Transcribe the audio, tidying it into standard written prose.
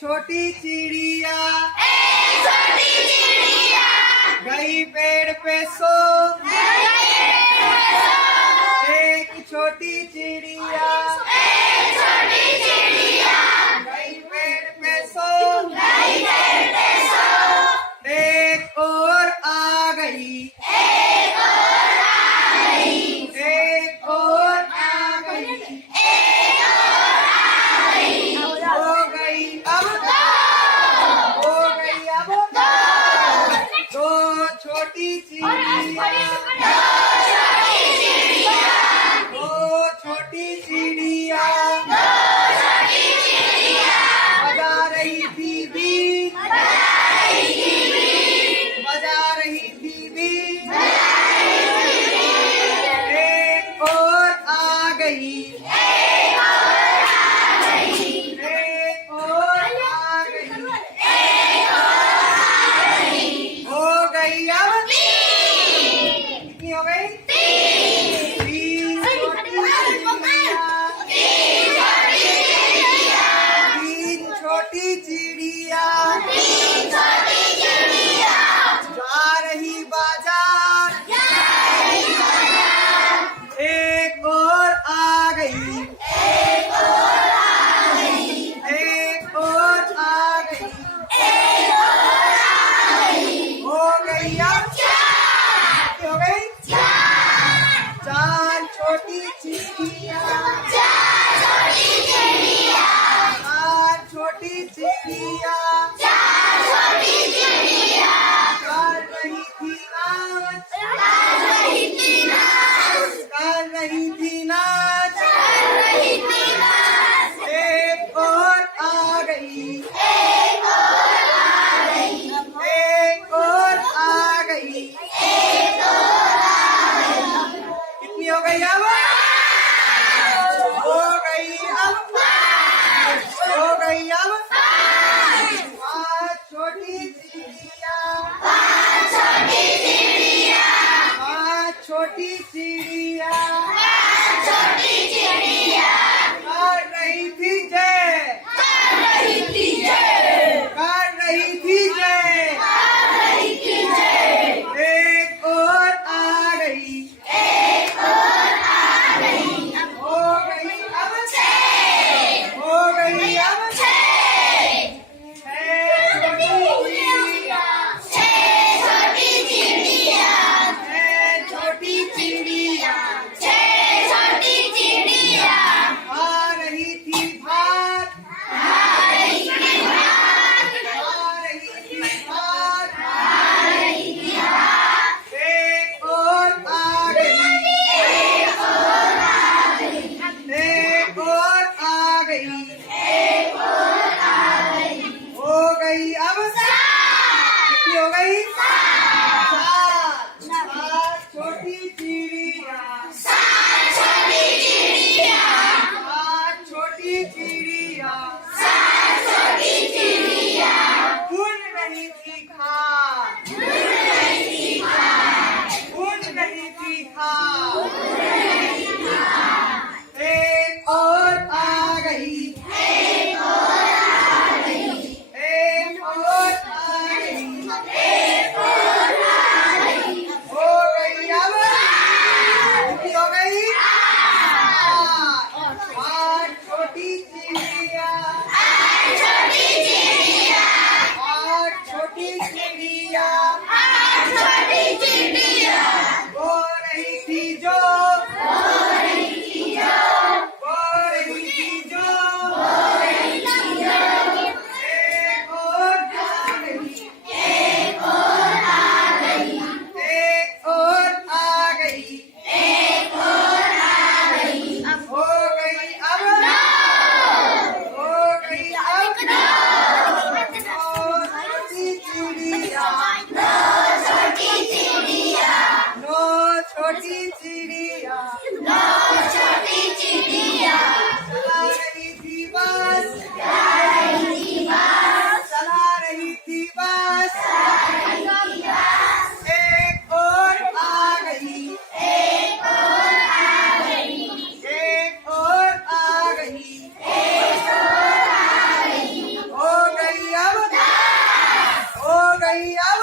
छोटी चिड़िया एक छोटी चिड़िया गई पेड़ पे सो। एक छोटी चिड़िया एक छोटी चिड़िया गई पेड़ पे सो। गई पेड़ पे सो। एक और आ गई एक और आ गई एक और आ गई एक और आ गई हो गई अब हो गई अब दो छोटी चिड़िया दो छोटी चिड़िया बजा रही थी बीन बजा रही थी बीन एक और आ गई एक और आ गई हो गई अब कितनी हो गई तीन छोटी चिड़िया जा रही बाजार एक और आ गई एक और आ गई हो गई अब कितनी हो गई चार छोटी चिड़िया चार छोटी चिड़िया कर रही थी नाच कर रही थी नाच एक और आ गई एक और आ गई कितनी हो गई अब हो गई अब हो गई अब गैया